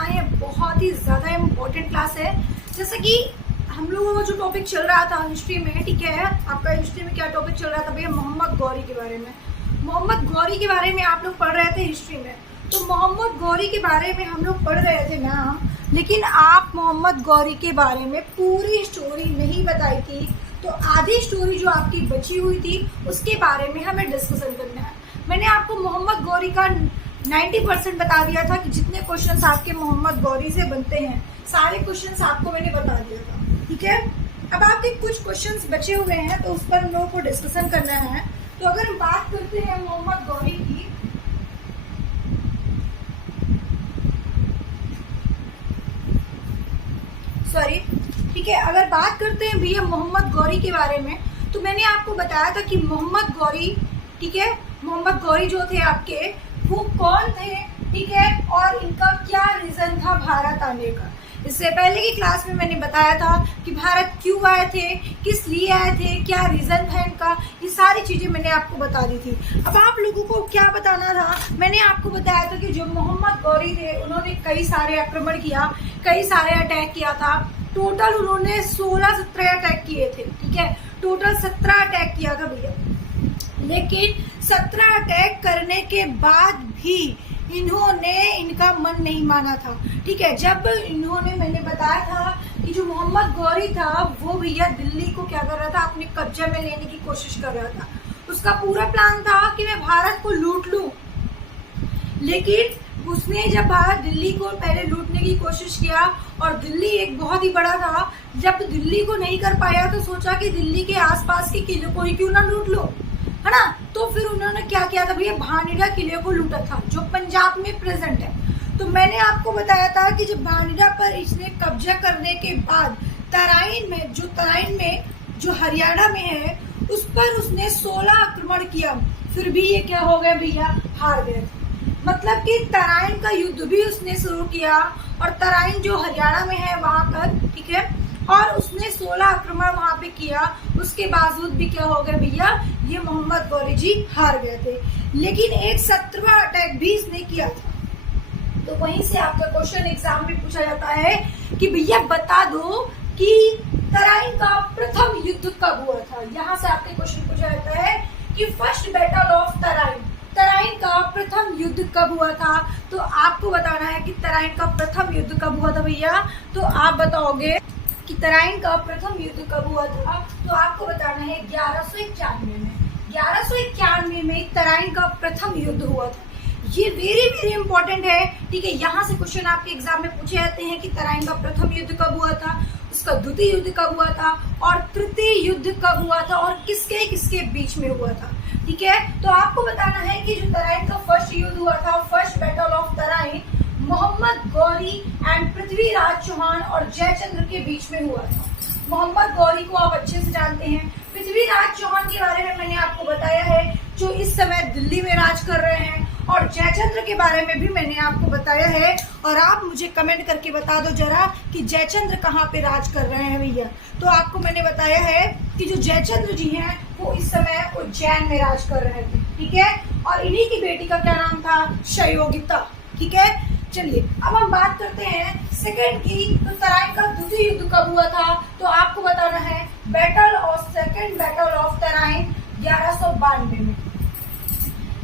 आए हैं। बहुत ही ज़्यादा इम्पोर्टेंट क्लास है। जैसे कि हम लोगों का जो टॉपिक चल रहा था हिस्ट्री में, ठीक है, आपका हिस्ट्री में क्या टॉपिक चल रहा था भैया? मोहम्मद गौरी के बारे में। मोहम्मद गौरी के बारे में आप लोग पढ़ रहे थे हिस्ट्री में। तो मोहम्मद गौरी के बारे में हम लोग पढ़ रहे थे ना, लेकिन आप मोहम्मद गौरी के बारे में पूरी स्टोरी नहीं बताई थी। तो आधी स्टोरी जो आपकी बची हुई थी उसके बारे में हमें डिस्कशन करना है। मैंने आपको मोहम्मद गौरी का 90% बता दिया था कि जितने क्वेश्चंस आपके मोहम्मद गौरी से बनते हैं सारे क्वेश्चंस आपको मैंने बता दिया था, ठीक है। अब आपके कुछ क्वेश्चंस बचे हुए हैं तो उस पर हम लोगों को डिस्कशन करना है। तो अगर हम बात करते हैं मोहम्मद गौरी की, ठीक है, अगर बात करते हैं भैया मोहम्मद गौरी के बारे में, तो मैंने आपको बताया था कि मोहम्मद गौरी, ठीक है, मोहम्मद गौरी जो थे आपके, वो कौन थे, ठीक है, और इनका क्या रीजन था भारत आने का। इससे पहले की क्लास में मैंने बताया था कि भारत क्यों आए थे, किस लिए आए थे, क्या रीजन था इनका, ये सारी चीजें मैंने आपको बता दी थी। अब आप लोगों को क्या बताना था, मैंने आपको बताया था कि जो मोहम्मद गौरी थे उन्होंने कई सारे आक्रमण किया, कई सारे अटैक किया था। टोटल उन्होंने 16-17 अटैक किए थे, ठीक है, टोटल 17 अटैक किया था भैया। लेकिन 17 अटैक करने के बाद भी इन्होंने इनका मन नहीं माना था, ठीक है। जब इन्होंने, मैंने बताया था कि जो मोहम्मद गौरी था वो भैया दिल्ली को क्या कर रहा था, अपने कब्जे में लेने की कोशिश कर रहा था। उसका पूरा प्लान था कि मैं भारत को लूट लूं। लेकिन उसने जब भारत दिल्ली को पहले लूटने की कोशिश किया, और दिल्ली एक बहुत ही बड़ा था, जब दिल्ली को नहीं कर पाया तो सोचा कि दिल्ली के आसपास के किले को ही क्यों ना लूट लो, है ना। तो फिर उन्होंने क्या किया था भैया, भानीडा किले को लूटा था जो पंजाब में प्रेजेंट है। तो मैंने आपको बताया था कि जब भानीडा पर इसने कब्जा करने के बाद तराइन में जो हरियाणा में है उस पर उसने 16 आक्रमण किया, फिर भी ये क्या हो गया भैया, हार गए। मतलब कि तराइन का युद्ध भी उसने शुरू किया, और तराइन जो हरियाणा में है वहां पर, ठीक है, और उसने 16 आक्रमण वहां पे किया। उसके बावजूद भी क्या हो गया भैया, ये मोहम्मद गौरी जी हार गए थे। लेकिन एक 17वां अटैक भी इसने किया था। तो वहीं से आपका क्वेश्चन एग्जाम में पूछा जाता है कि भैया बता दो कि तराइन का प्रथम युद्ध कब हुआ था। यहाँ से आपके क्वेश्चन पूछा जाता है कि फर्स्ट बैटल ऑफ तराइन का प्रथम युद्ध कब हुआ था। तो आपको बताना है कि तराइन का प्रथम युद्ध कब हुआ था भैया। तो आप बताओगे कि तराइन का प्रथम युद्ध कब हुआ था, तो आपको बताना है 1191 में। 1191 में तराइन का प्रथम युद्ध हुआ था। ये वेरी वेरी इंपॉर्टेंट है, ठीक है। यहाँ से क्वेश्चन आपके एग्जाम में पूछे जाते हैं कि तराइन का प्रथम युद्ध कब हुआ था, उसका द्वितीय युद्ध कब हुआ था, और तृतीय युद्ध कब हुआ था, और किसके किसके बीच में हुआ था, ठीक है। तो आपको बताना है कि जो तराइन का फर्स्ट युद्ध हुआ था, first battle of Tarain, Mohammad Ghori and Prithviraj Chauhan और जयचंद्र के बीच में हुआ था। मोहम्मद गौरी को आप अच्छे से जानते हैं। पृथ्वीराज चौहान के बारे में मैंने आपको बताया है, जो इस समय दिल्ली में राज कर रहे हैं, और जयचंद्र के बारे में भी मैंने आपको बताया है। और आप मुझे कमेंट करके बता दो जरा कि जयचंद्र कहाँ पे राज कर रहे हैं भैया। तो आपको मैंने बताया है कि जो जयचंद्र जी हैं वो इस समय उज्जैन में राज कर रहे थे, ठीक है। और इन्हीं की बेटी का क्या नाम था, शयोगिता, ठीक है। चलिए अब हम बात करते हैं सेकंड की। तो तराइन का द्वितीय युद्ध कब हुआ था, तो आपको बताना है सेकंड बैटल ऑफ तराइन 1192 में।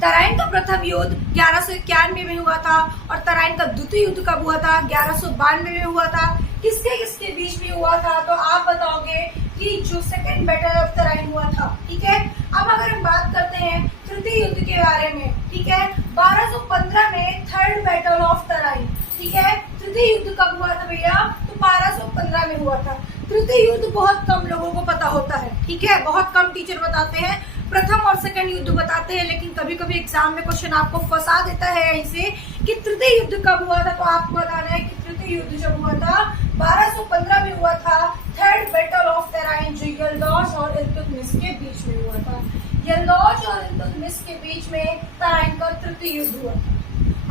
तराइन का प्रथम युद्ध 1191 में हुआ था, और तराइन का द्वितीय युद्ध कब हुआ था, 1192 में हुआ था। किसके किसके बीच में हुआ था, तो आप बताओगे कि जो सेकंड बैटल ऑफ तराइन हुआ था, ठीक है। अब अगर हम बात करते हैं तृतीय युद्ध के बारे में, ठीक है, 1215 में थर्ड बैटल ऑफ तराइन, ठीक है। तृतीय युद्ध कब हुआ था भैया, तो 1215 में हुआ था। तृतीय युद्ध बहुत कम लोगों को पता होता है, ठीक है, बहुत कम टीचर बताते हैं। प्रथम और सेकंड युद्ध बताते हैं, लेकिन कभी कभी एग्जाम में क्वेश्चन आपको फंसा देता है ऐसे कि तृतीय युद्ध कब हुआ था। तो आपको बताना है कि तृतीय युद्ध जब हुआ था 1215 में हुआ था। थर्ड बैटल ऑफ तराइन जो यल्दौज और इल्तुतमिश के बीच में हुआ था। यल्दौज और इल्तुतमिश के बीच में तराइन का तृतीय युद्ध हुआ था।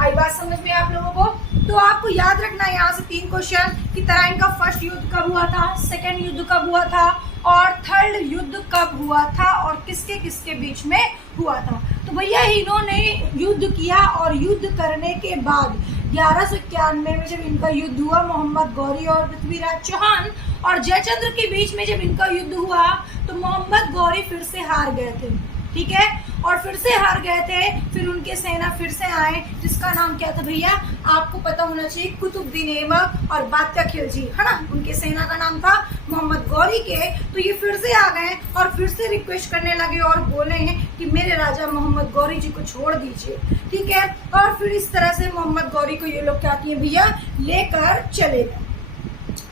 आई बात समझ में आप लोगों को। तो आपको याद रखना है यहाँ से 3 क्वेश्चन कि तराइन का फर्स्ट युद्ध कब हुआ था, सेकंड युद्ध कब हुआ था, और थर्ड युद्ध कब हुआ था, और किसके किसके बीच में हुआ था। तो भैया इन्होंने युद्ध किया, और युद्ध करने के बाद 1191 में जब इनका युद्ध हुआ मोहम्मद गौरी और पृथ्वीराज चौहान और जयचंद्र के बीच में जब इनका युद्ध हुआ तो मोहम्मद गौरी फिर से हार गए थे, ठीक है, और फिर से हार गए थे। फिर उनके सेना फिर से आए, जिसका नाम क्या था भैया, आपको पता होना चाहिए, कुतुबुद्दीन ऐबक और बात्या खिलजी, है ना, उनके सेना का नाम था मोहम्मद गौरी के। तो ये फिर से आ गए और फिर से रिक्वेस्ट करने लगे और बोले हैं कि मेरे राजा मोहम्मद गौरी जी को छोड़ दीजिए, ठीक है। और फिर इस तरह से मोहम्मद गौरी को ये लोग क्या किए भैया, लेकर चले गए,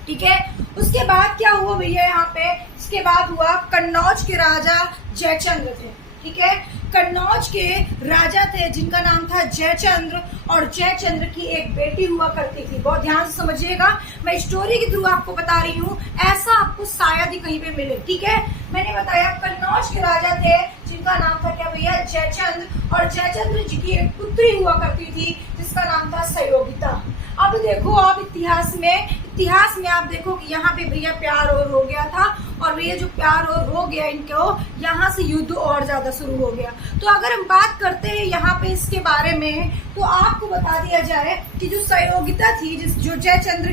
ठीक है। उसके बाद क्या हुआ भैया यहाँ पे, इसके बाद हुआ कन्नौज के राजा जयचंद्र थे, ठीक है। कन्नौज के राजा थे जिनका नाम था जयचंद्र, और जयचंद्र की एक बेटी हुआ करती थी। बहुत ध्यान से समझिएगा, मैं स्टोरी के थ्रू आपको बता रही हूँ, ऐसा आपको शायद ही कहीं पे मिले, ठीक है। मैंने बताया कन्नौज के राजा थे जिनका नाम था क्या भैया, जयचंद्र, और जयचंद्र जी की एक पुत्री हुआ करती थी जिसका नाम था सयोगिता। अब देखो, आप इतिहास में आप देखो कि यहाँ पे भैया प्यार और हो गया था, और भैया जो प्यार और हो गया इनको, यहाँ से युद्ध और ज्यादा शुरू हो गया। तो अगर हम बात करते हैं यहाँ पे इसके बारे में, तो आपको बता दिया जाए कि जो सयोगिता थी, जो जयचंद्र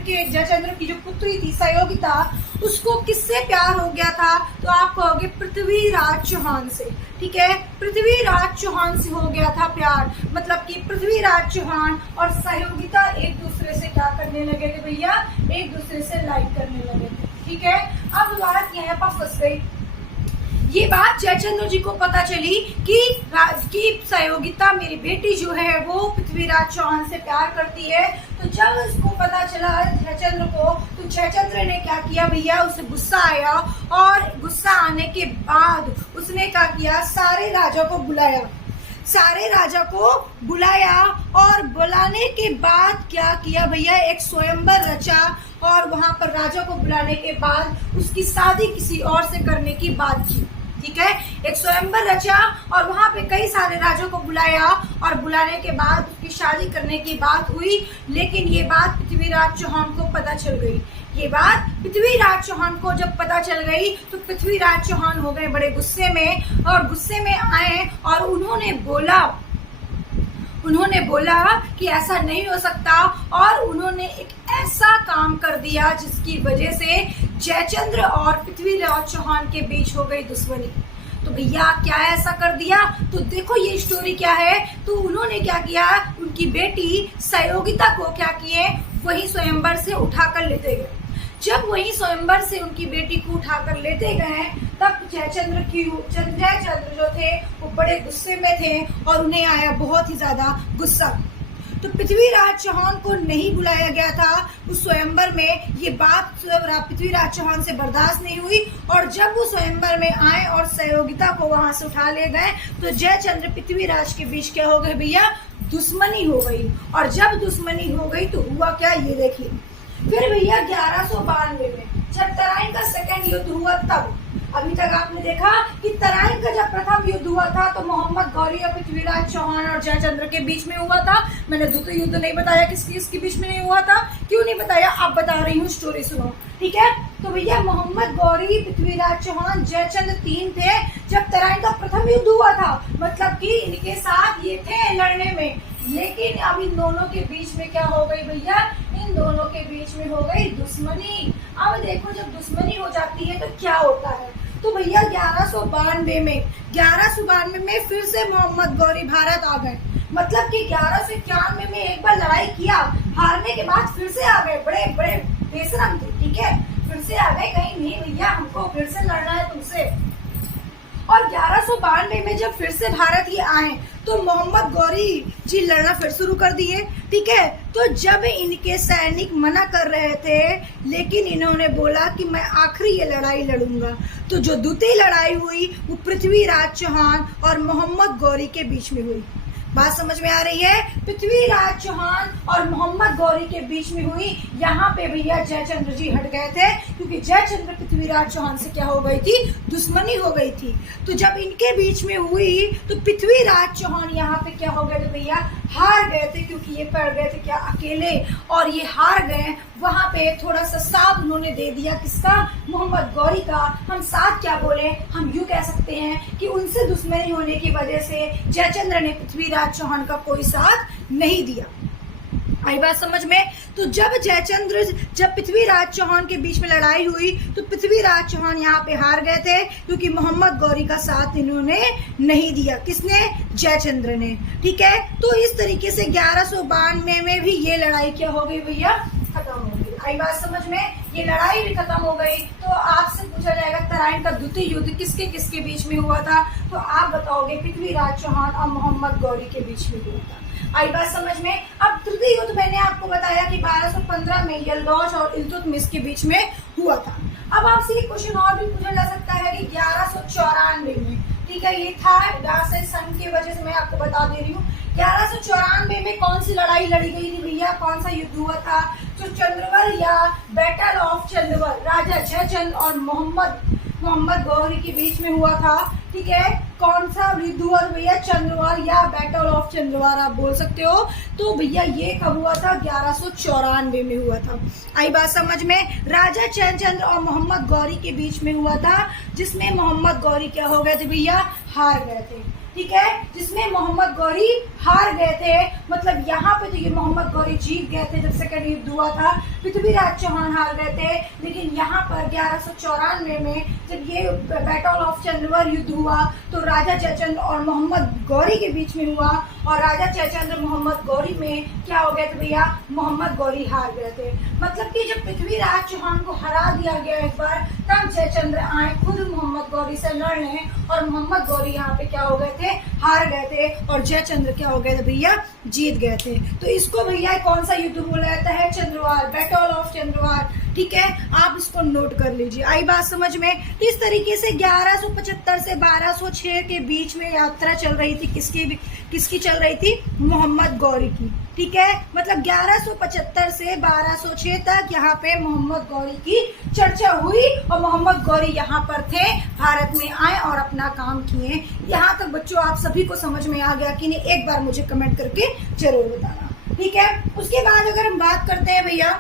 की जो पुत्री थी सयोगिता, उसको किससे प्यार हो गया था, तो आप कहोगे पृथ्वीराज चौहान से, ठीक है। पृथ्वीराज चौहान से हो गया था प्यार, मतलब कि पृथ्वीराज चौहान और सयोगिता एक दूसरे से क्या करने लगे थे भैया, एक दूसरे से लाइक करने लगे थे, ठीक है। अब बात यहाँ पर फंस गई, ये बात जयचंद्र जी को पता चली कि सयोगिता मेरी बेटी जो है वो पृथ्वीराज चौहान से प्यार करती है। तो जब उसको पता चला जयचंद्र को, तो जयचंद्र ने क्या किया भैया, उसे गुस्सा आया, और गुस्सा आने के बाद उसने क्या किया, सारे राजा को बुलाया, और बुलाने के बाद क्या किया भैया, एक स्वयंवर रचा, और वहां पर राजा को बुलाने के बाद उसकी शादी किसी और से करने की बात की, ठीक है। एक स्वयंवर रचा और वहां पे कई सारे राजाओं को बुलाया, और बुलाने के बाद उसकी शादी करने की बात हुई। लेकिन ये बात पृथ्वीराज चौहान को पता चल गई। ये बात पृथ्वीराज चौहान को जब पता चल गई तो पृथ्वीराज चौहान हो गए बड़े गुस्से में, और गुस्से में आए और उन्होंने बोला कि ऐसा नहीं हो सकता, और उन्होंने एक ऐसा काम कर दिया जिसकी वजह से जयचंद्र और पृथ्वीराज चौहान के बीच हो गई दुश्मनी। तो भैया क्या ऐसा कर दिया, तो देखो ये स्टोरी क्या है। तो उन्होंने क्या किया, उनकी बेटी सयोगिता को क्या किए, वही स्वयंवर से उठाकर लेते गए। जब वही स्वयंवर से उनकी बेटी को उठाकर लेते गए, तब जयचंद्र जो थे वो बड़े गुस्से में थे, और उन्हें आया बहुत ही ज्यादा गुस्सा। तो पृथ्वीराज चौहान को नहीं बुलाया गया था उस स्वयंवर में। ये बात पृथ्वीराज चौहान से बर्दाश्त नहीं हुई, और जब वो स्वयंवर में आए और सयोगिता को वहां से उठा ले गए, तो जयचंद्र पृथ्वीराज के बीच क्या हो गए भैया, दुश्मनी हो गई। और जब दुश्मनी हो गई तो हुआ क्या, ये देखिए। फिर भैया 1192 में जब तराइन का सेकंड युद्ध हुआ, तब अभी तक आपने देखा कि तराइन का जब प्रथम युद्ध हुआ था तो मोहम्मद गौरी और पृथ्वीराज चौहान और जयचंद्र के बीच में हुआ था। मैंने द्वितीय युद्ध नहीं बताया किसके बीच में नहीं हुआ था, क्यों नहीं बताया, अब बता रही हूँ, स्टोरी सुनो, ठीक है। तो भैया मोहम्मद गौरी, पृथ्वीराज चौहान, जयचंद्र 3 थे जब तराइन का प्रथम युद्ध हुआ था, मतलब कि इनके साथ ये थे लड़ने में। लेकिन अब इन दोनों के बीच में क्या हो गई भैया, इन दोनों के बीच में हो गई दुश्मनी। अब देखो जब दुश्मनी हो जाती है तो क्या होता है, तो भैया 1192 में फिर से मोहम्मद गौरी भारत आ गए। मतलब कि 1191 में एक बार लड़ाई किया, हारने के बाद फिर से आ गए, बड़े बड़े बेशरम थे, ठीक है, फिर से आ गए, कहीं नहीं भैया हमको फिर से लड़ना है तुमसे। और 1192 में जब फिर से भारत ये आए तो मोहम्मद गौरी जी लड़ना फिर शुरू कर दिए, ठीक है। तो जब इनके सैनिक मना कर रहे थे, लेकिन इन्होंने बोला कि मैं आखिरी ये लड़ाई लड़ूंगा। तो जो द्वितीय लड़ाई हुई वो पृथ्वीराज चौहान और मोहम्मद गौरी के बीच में हुई। बात समझ में आ रही है, पृथ्वीराज चौहान और मोहम्मद गौरी के बीच में हुई। यहाँ पे भैया जयचंद्र जी हट गए थे, क्योंकि जयचंद्र पृथ्वीराज चौहान से क्या हो गई थी, दुश्मनी हो गई थी। तो जब इनके बीच में हुई तो पृथ्वीराज चौहान यहाँ पे क्या हो गए थे भैया, हार गए थे, क्योंकि ये पड़ गए थे क्या अकेले, और ये हार गए। वहां पे थोड़ा सा साथ उन्होंने दे दिया, किसका, मोहम्मद गौरी का। हम साथ क्या बोले, हम यूं कह सकते हैं कि उनसे दुश्मनी होने की वजह से जयचंद्र ने पृथ्वीराज चौहान का कोई साथ नहीं दिया। आई बात समझ में? तो जब पृथ्वीराज चौहान के बीच में लड़ाई हुई तो पृथ्वीराज चौहान यहाँ पे हार गए थे, क्योंकि मोहम्मद गौरी का साथ इन्होंने नहीं दिया। किसने? जयचंद्र ने। ठीक है, तो इस तरीके से 1192 में भी ये लड़ाई क्या हो गई भैया? खत्म हो गई। आई बात समझ में? ये लड़ाई भी खत्म हो गई। तो आपसे पूछा जाएगा तराइन का द्वितीय युद्ध किसके किसके बीच में हुआ था? तो आप बताओगे पृथ्वीराज चौहान और मोहम्मद गौरी के बीच में हुआ था। आई बात समझ में? अब तृतीय युद्ध मैंने आपको बताया कि 1215 में यल्दौश और इल्तुतमिश के बीच में हुआ था। अब आपसे एक क्वेश्चन और भी पूछा जा सकता है कि 1194 में, ठीक है, ये था सन की वजह से मैं आपको बता दे रही हूँ, 1194 में कौन सी लड़ाई लड़ी गई थी भैया? कौन सा युद्ध हुआ था? जो चंद्रवल या बैटल ऑफ चंद्रवल, राजा जयचंद्र और मोहम्मद गौरी के बीच में हुआ था। ठीक है, कौन सा युद्ध हुआ भैया? चंद्रवार या बैटल ऑफ चंद्रवार आप बोल सकते हो। तो भैया ये कब हुआ था? 1194 में हुआ था। आई बात समझ में? राजा जयचंद्र और मोहम्मद गौरी के बीच में हुआ था, जिसमें मोहम्मद गौरी क्या हो गए थे भैया? हार गए थे। ठीक है, जिसमें मोहम्मद गौरी हार गए थे, मतलब यहाँ पे तो ये मोहम्मद गौरी जीत गए थे जब सेकंड युद्ध हुआ था, पृथ्वीराज चौहान हार गए थे। लेकिन यहाँ पर 1194 में जब ये बैटल ऑफ चंद्रवार युद्ध हुआ तो राजा जयचंद्र और मोहम्मद गौरी के बीच में हुआ, और राजा जयचंद्र मोहम्मद गौरी में क्या हो गए थे भैया? मोहम्मद गौरी हार गए थे। मतलब कि जब पृथ्वीराज चौहान को हरा दिया गया एक बार, तब जयचंद्र आए खुद मोहम्मद गौरी से लड़ने, और मोहम्मद गौरी यहाँ पे क्या हो गए थे? हार गए थे, और जयचंद्र क्या हो गए थे भैया? जीत गए थे। तो इसको भैया कौन सा युद्ध बोला जाता है? चंद्रवार, बैटल ऑफ चंद्रवार। ठीक है, आप इसको नोट कर लीजिए। आई बात समझ में? इस तरीके से 1175 से 1206 के बीच में यात्रा चल रही थी। किसकी चल रही थी? मोहम्मद गौरी की। ठीक है, मतलब 1175 से 1206 तक यहाँ पे मोहम्मद गौरी की चर्चा हुई, और मोहम्मद गौरी यहाँ पर थे, भारत में आए और अपना काम किए। यहाँ तक बच्चों आप सभी को समझ में आ गया कि नहीं? एक बार मुझे कमेंट करके जरूर बताना। ठीक है, उसके बाद अगर हम बात करते हैं भैया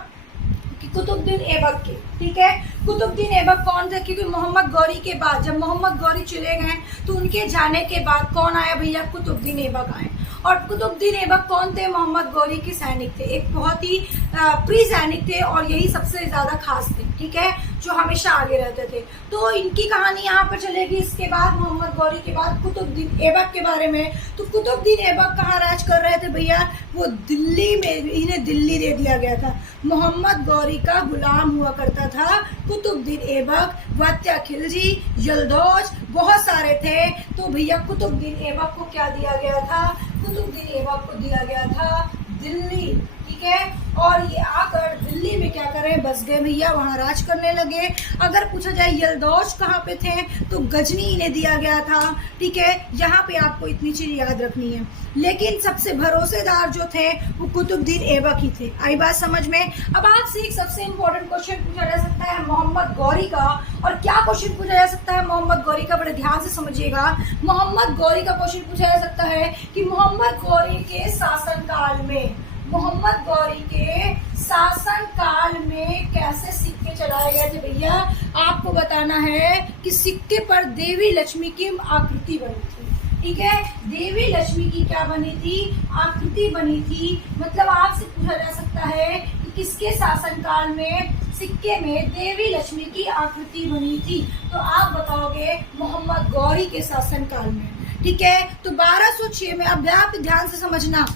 कुतुबुद्दीन ऐबक की। ठीक है, कुतुबुद्दीन ऐबक कौन थे? क्योंकि मोहम्मद गौरी के बाद, जब मोहम्मद गौरी चले गए तो उनके जाने के बाद कौन आया भैया? कुतुबुद्दीन ऐबक आए। और कुतुबुद्दीन ऐबक कौन थे? मोहम्मद गौरी के सैनिक थे, एक बहुत ही प्रिय सैनिक थे, और यही सबसे ज्यादा खास थे। ठीक है, जो हमेशा आगे रहते थे। तो इनकी कहानी यहाँ पर चलेगी। इसके बाद मोहम्मद गौरी के बाद कुतुबुद्दीन ऐबक के बारे में। तो कुतुबुद्दीन ऐबक कहाँ राज कर रहे थे भैया? वो दिल्ली में, इन्हें दिल्ली दे दिया गया था। मोहम्मद गौरी का गुलाम हुआ करता था कुतुबुद्दीन ऐबक, वात्या खिलजी, यल्दौज, बहुत सारे थे। तो भैया कुतुबुद्दीन ऐबक को क्या दिया गया था? कुतुबुद्दीन ऐबक को दिया गया था दिल्ली। ठीक है, और ये आकर दिल्ली में क्या करें? बस गए भैया, वहां राज करने लगे। अगर पूछा जाए यल्दौज कहाँ पे थे, तो गजनी इन्हें दिया गया था। ठीक है, यहाँ पे आपको इतनी चीज याद रखनी है। लेकिन सबसे भरोसेदार जो थे वो कुतुबुद्दीन ऐबक ही थे। आई बात समझ में? अब आपसे एक सबसे इम्पोर्टेंट क्वेश्चन पूछा जा सकता है मोहम्मद गौरी का। और क्या क्वेश्चन पूछा जा सकता है मोहम्मद गौरी का? बड़े ध्यान से समझिएगा। मोहम्मद गौरी का क्वेश्चन पूछा जा सकता है कि मोहम्मद गौरी के शासनकाल में, मोहम्मद गौरी के शासनकाल में कैसे सिक्के चलाए गए थे भैया? आपको बताना है कि सिक्के पर देवी लक्ष्मी की आकृति बनी थी। ठीक है, देवी लक्ष्मी की क्या बनी थी? आकृति बनी थी। मतलब आपसे पूछा जा सकता है कि किसके शासनकाल में सिक्के में देवी लक्ष्मी की आकृति बनी थी? तो आप बताओगे मोहम्मद गौरी के शासनकाल में। ठीक है, तो 1206 में, अब आप ध्यान से समझना,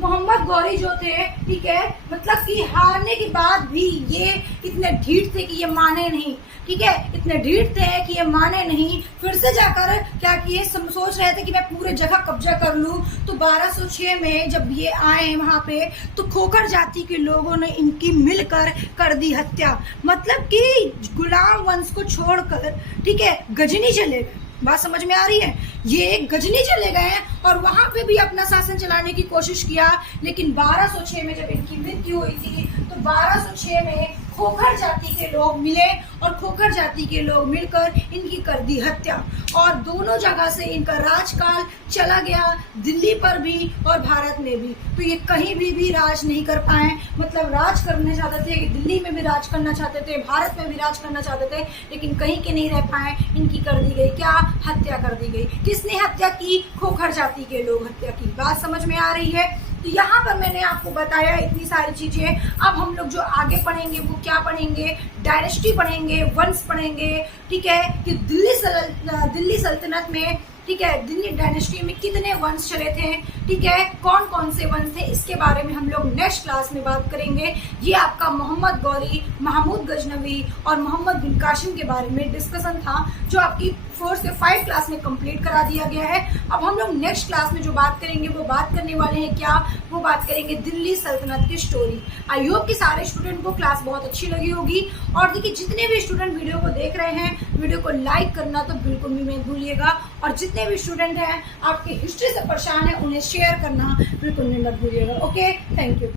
मोहम्मद गौरी जो थे, ठीक है, मतलब कि हारने के बाद भी ये इतने ढीठ थे कि ये माने नहीं। ठीक है, इतने ढीठ थे कि ये माने नहीं। फिर से जाकर क्या किए? सोच रहे थे कि मैं पूरे जगह कब्जा कर लूं। तो 1206 में जब ये आए वहां पे, तो खोखर जाति के लोगों ने इनकी मिलकर कर दी हत्या। मतलब कि गुलाम वंश को छोड़कर, ठीक है, गजनी चले गए। बात समझ में आ रही है? ये गजनी चले गए और वहां पे भी अपना शासन चलाने की कोशिश किया। लेकिन 1206 में जब इनकी मृत्यु हुई थी, तो 1206 में खोखर जाति के लोग मिले, और खोखर जाति के लोग मिलकर इनकी कर दी हत्या। और दोनों जगह से इनका राजकाल चला गया, दिल्ली पर भी और भारत में भी। तो ये कहीं भी राज नहीं कर पाए। मतलब राज करना चाहते थे, दिल्ली में भी राज करना चाहते थे, भारत में भी राज करना चाहते थे, लेकिन कहीं के नहीं रह पाए। इनकी कर दी गई क्या? हत्या कर दी गई। किसने हत्या की? खोखर जाति के लोग हत्या की। बात समझ में आ रही है? तो यहाँ पर मैंने आपको बताया इतनी सारी चीजें। अब हम लोग जो आगे पढ़ेंगे वो क्या पढ़ेंगे, डायनेस्टी पढ़ेंगे, वंश पढ़ेंगे, ठीक है, कि दिल्ली सल्तनत में, ठीक है, दिल्ली डायनेस्टी में कितने वंश चले थे, ठीक है, कौन कौन से वंश थे, इसके बारे में हम लोग नेक्स्ट क्लास में बात करेंगे। ये आपका मोहम्मद गौरी, महमूद गजनवी और मोहम्मद बिन कासिम के बारे में डिस्कशन था, जो आपकी 4 से 5 क्लास में कंप्लीट करा दिया गया है। अब हम लोग नेक्स्ट क्लास में जो बात करेंगे वो बात करने वाले हैं क्या, वो बात करेंगे दिल्ली सल्तनत की स्टोरी। आई होप कि सारे स्टूडेंट को क्लास बहुत अच्छी लगी होगी। और देखिए, जितने भी स्टूडेंट वीडियो को देख रहे हैं, वीडियो को लाइक करना तो बिल्कुल भी मत भूलिएगा, और जितने भी स्टूडेंट हैं आपके हिस्ट्री से परेशान है उन्हें शेयर करना बिल्कुल भी मत भूलिएगा। Okay, thank you.